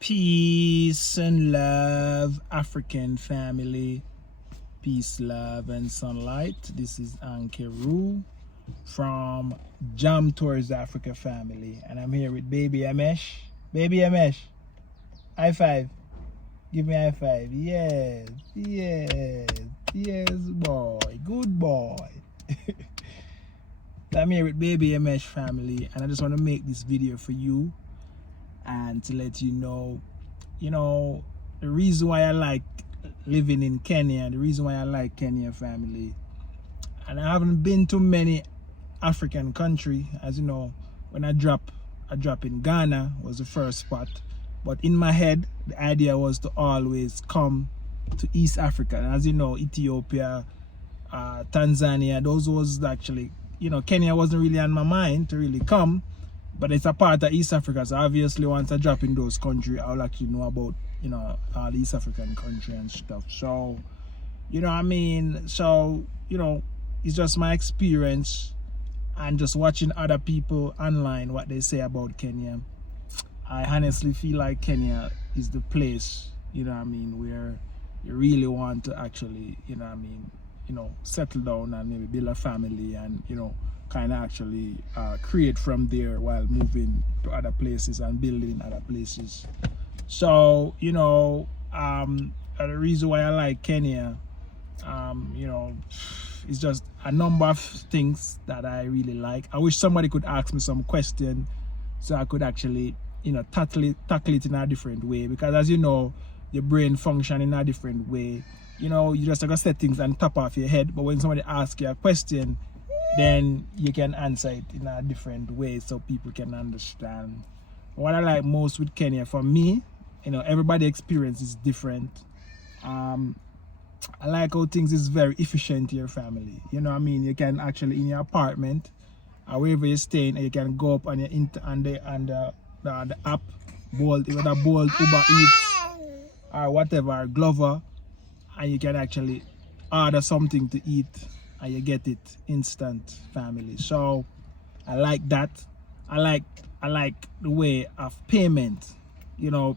Peace and love, African family. Peace, love, and sunlight. This is Ankeru from Jam Tours Africa family, and I'm here with Baby Amesh. Baby Amesh, high five. Give me a high five. Yes, yes, yes, boy. Good boy. I'm here with Baby Amesh family, and I just want to make this video for you and to let you know, the reason why I like living in Kenya, the reason why I like Kenya family. And I haven't been to many African country. As you know, when I drop in Ghana was the first spot. But in my head, the idea was to always come to East Africa. And as you know, Ethiopia, Tanzania, those was actually, Kenya wasn't really on my mind to really come. But it's a part of East Africa, so obviously once I drop in those countries, I'll actually know about, all the East African country and stuff. So, it's just my experience and just watching other people online, what they say about Kenya. I honestly feel like Kenya is the place, where you really want to actually, settle down and maybe build a family and, kind of actually create from there while moving to other places and building other places. So, the reason why I like Kenya, it's just a number of things that I really like. I wish somebody could ask me some question so I could actually, tackle it in a different way, because as you know, your brain function in a different way. You just gotta set things on top of your head, but when somebody asks you a question, then you can answer it in a different way so people can understand. What I like most with Kenya, for me, everybody experience is different. I like how things is very efficient in your family. You can actually in your apartment or wherever you're staying, you can go up on your the app, Bolt, whether Bolt, Uber Eats or whatever, Glover, and you can actually order something to eat and you get it instant, family. So I like that. I like the way of payment,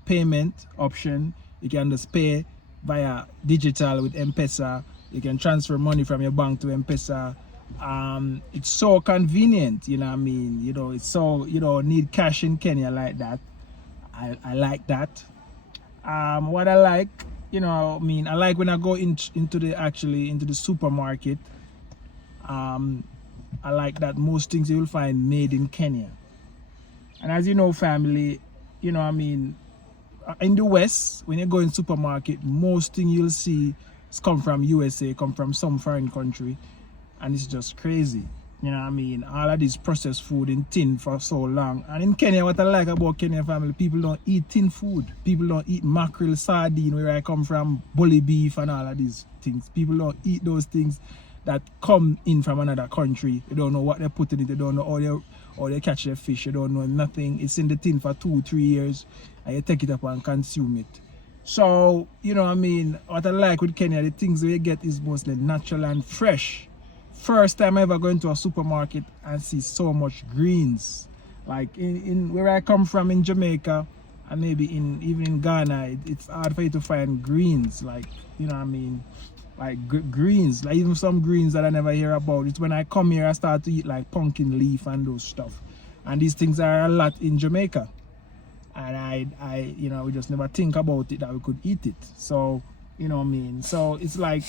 payment option. You can just pay via digital with M-Pesa. You can transfer money from your bank to M-Pesa. It's so convenient, it's so, need cash in Kenya like that. I like that. What I like, I like when I go into the supermarket. I like that most things you will find made in Kenya. And as you know, family, in the West, when you go in supermarket, most things you'll see come from USA, come from some foreign country, and it's just crazy. All of this processed food in tin for so long. And in Kenya, what I like about Kenya family, people don't eat tin food. People don't eat mackerel, sardine, where I come from, bully beef and all of these things. People don't eat those things that come in from another country. You don't know what they put in it. You don't know how they catch their fish. You don't know nothing. It's in the tin for 2-3 years, and you take it up and consume it. So, what I like with Kenya, the things that you get is mostly natural and fresh. First time I ever go into a supermarket and see so much greens. Like in where I come from in Jamaica, and maybe even in Ghana, it's hard for you to find greens. Like, like greens, like even some greens that I never hear about. It's when I come here I start to eat like pumpkin leaf and those stuff. And these things are a lot in Jamaica. And I we just never think about it that we could eat it. So, So it's like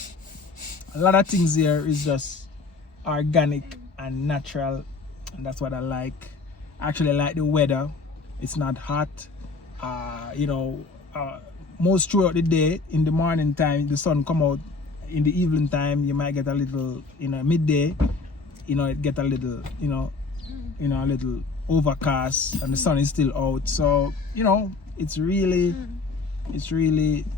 a lot of things here is just organic and natural, and that's what I like. Actually, I like the weather. It's not hot. Most throughout the day, in the morning time, the sun come out. In the evening time, you might get a little, midday, it get a little, a little overcast, and the sun is still out. So, it's really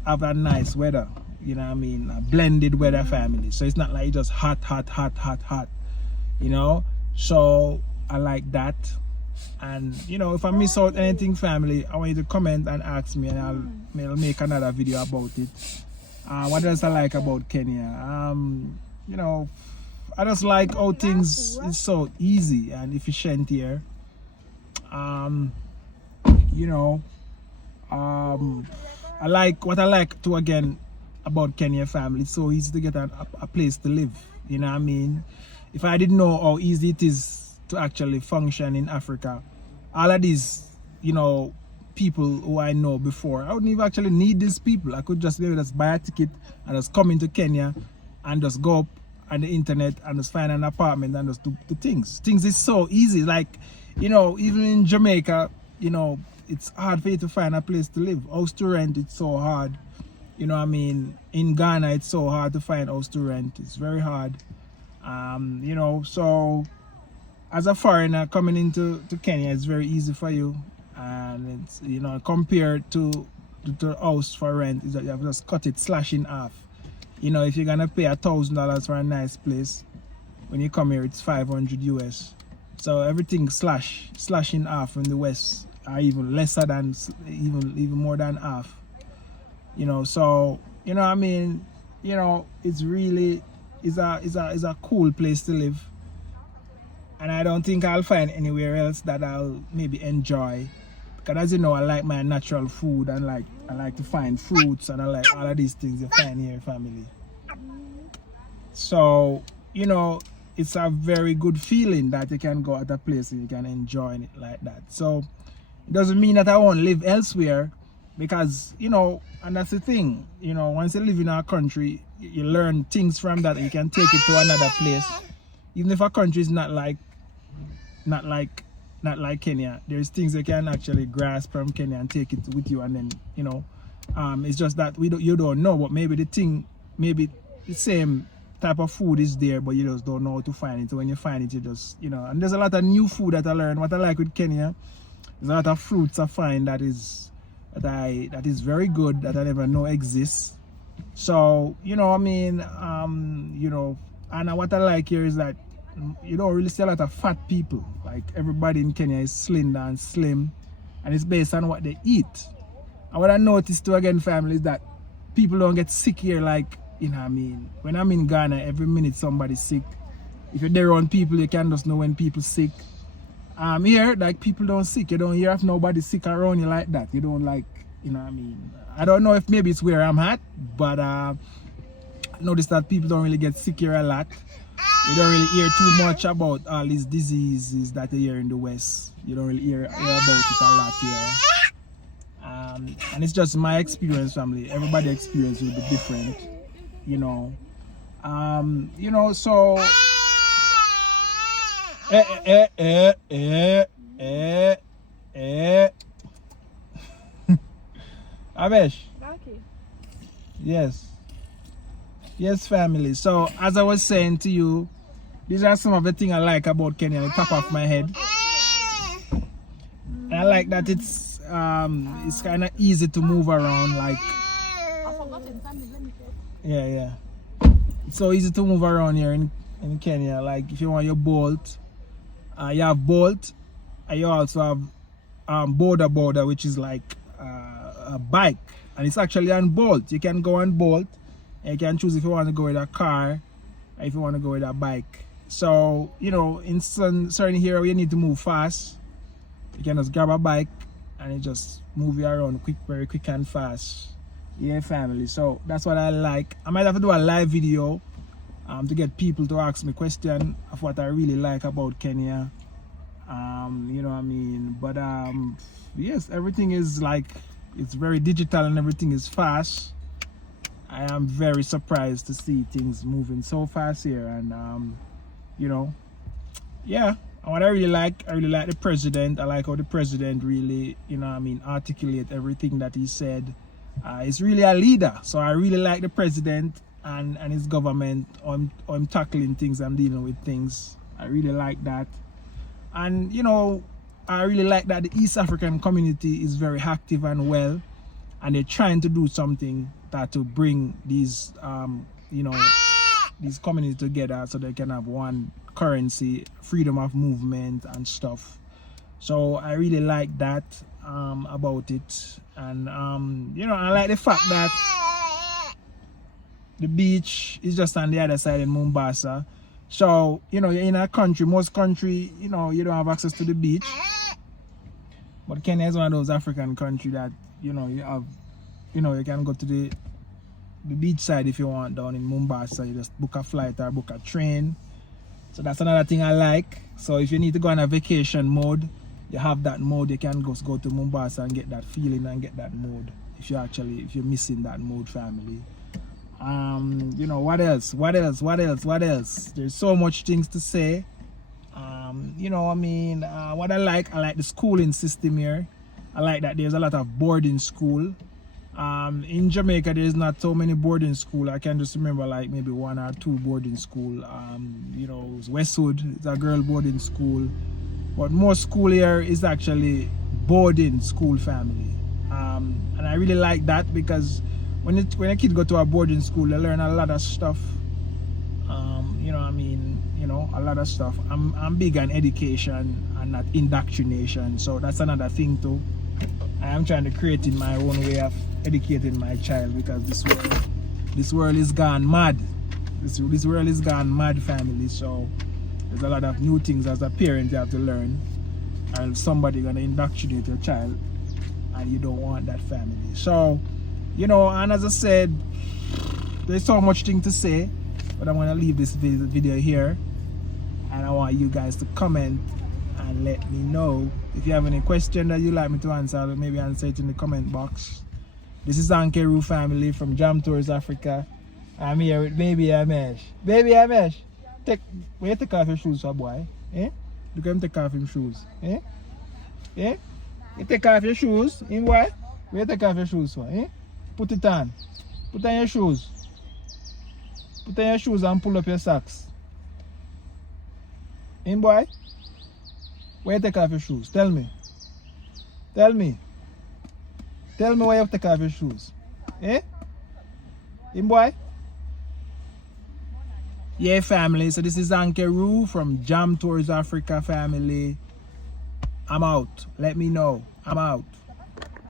have a nice weather. A blended weather, family. So it's not like just hot. So I like that. And if I miss out anything, family, I want you to comment and ask me, and I'll make another video about it. What else I like about Kenya? I just like how things is so easy and efficient here. I like what I like to again about Kenya family. It's so easy to get a place to live. You know what I mean? If I didn't know how easy it is to actually function in Africa, all of these, people who I know before, I wouldn't even actually need these people. I could just maybe just buy a ticket and just come into Kenya and just go up on the internet and just find an apartment and just do things. Things is so easy. Like, even in Jamaica, it's hard for you to find a place to live. House to rent, it's so hard. You know what I mean? In Ghana, it's so hard to find house to rent. It's very hard. So as a foreigner coming into Kenya, it's very easy for you. And it's, compared to house for rent, is that you have to just cut it, slash in half. If you're gonna pay $1,000 for a nice place, when you come here, it's 500 US. So everything slash in half in the West, are even lesser than, even more than half. So I mean, it's really is a cool place to live, and I don't think I'll find anywhere else that I'll maybe enjoy. Because as you know, I like my natural food, and I like to find fruits, and I like all of these things you find here, family. So it's a very good feeling that you can go at a place and you can enjoy it like that. So it doesn't mean that I won't live elsewhere, because and that's the thing, once you live in our country, you learn things from that, and you can take it to another place. Even if a country is not like Kenya, there's things you can actually grasp from Kenya and take it with you, and then it's just that you don't know, but maybe the same type of food is there, but you just don't know how to find it. So when you find it, you just and there's a lot of new food that I learned. What I like with Kenya, there's a lot of fruits I find that is very good, that I never know exists. So and what I like here is that you don't really see a lot of fat people. Like, everybody in Kenya is slender and slim, and it's based on what they eat. And what I noticed too, again, family, is that people don't get sick here. Like, when I'm in Ghana, every minute somebody's sick. If you're there around people, you can just know when people sick. Here, like, people don't sick. You don't hear of nobody sick around you like that. You don't, like, I don't know if maybe it's where I'm at, but I noticed that people don't really get sick here a lot. You don't really hear too much about all these diseases that you hear in the West. You don't really hear about it a lot here. And it's just my experience, family. Everybody's experience will be different, so Abesh. Okay. Yes, family. So as I was saying to you, these are some of the things I like about Kenya on the top of my head. And I like that it's kind of easy to move around. Like, yeah. It's so easy to move around here in Kenya. Like, if you want your Bolt, you have Bolt, and you also have border, which is like a bike, and it's actually on Bolt. You can go on Bolt, and you can choose if you want to go with a car, or if you want to go with a bike. So in certain here where you need to move fast, you can just grab a bike and it just move you around very quick and fast. Yeah, family. So that's what I like. I might have to do a live video to get people to ask me questions of what I really like about Kenya. But yes, everything is like, it's very digital and everything is fast. I am very surprised to see things moving so fast here, and yeah. And what I really like the president. I like how the president really, articulate everything that he said. He's really a leader, so I really like the president and his government. I'm tackling things, I'm dealing with things. I really like that. And I really like that the East African community is very active and well, and they're trying to do something to bring these these communities together, so they can have one currency, freedom of movement and stuff. So I really like that about it. And I like the fact that the beach is just on the other side in Mombasa. So you're in a country, most country, you don't have access to the beach, but Kenya is one of those African countries that you know, you have, you know, you can go to the beach side if you want down in Mombasa. You just book a flight or book a train. So that's another thing I like. So if you need to go on a vacation mode, you have that mode. You can just go to Mombasa and get that feeling and get that mode. If you're missing that mode, family. You know, what else? There's so much things to say. You know, I mean, what I like the schooling system here. I like that there's a lot of boarding school. In Jamaica, there's not so many boarding school. I can just remember like maybe 1 or 2 boarding school. You know, Westwood, it's a girl boarding school. But most school here is actually boarding school, family. And I really like that because when a kid go to a boarding school, they learn a lot of stuff. You know, I mean, you know, a lot of stuff. I'm big on education and not indoctrination. So that's another thing too. I am trying to create in my own way of educating my child because this world is gone mad. This world is gone mad, family. So there's a lot of new things as a parent you have to learn. And somebody gonna indoctrinate your child, and you don't want that, family. So, you know, and as I said, there's so much thing to say, but I'm gonna leave this video here, and I want you guys to comment and let me know if you have any question that you'd like me to answer. Maybe answer it in the comment box. This is Uhuru family from Jam Tours Africa. I'm here with Baby Amesh. Baby Amesh, where you take off your shoes, boy? Eh? Look at him take off his shoes. Eh? Eh? You take off your shoes, in boy? Where you take off your shoes for? Eh? Put it on. Put on your shoes. Put on your shoes and pull up your socks. In boy? Where you take off your shoes? Tell me. Tell me. Tell me where you take off your shoes. Eh? In boy? Yeah, family. So this is Uhuru from Jam Tours Africa, family. I'm out. Let me know. I'm out.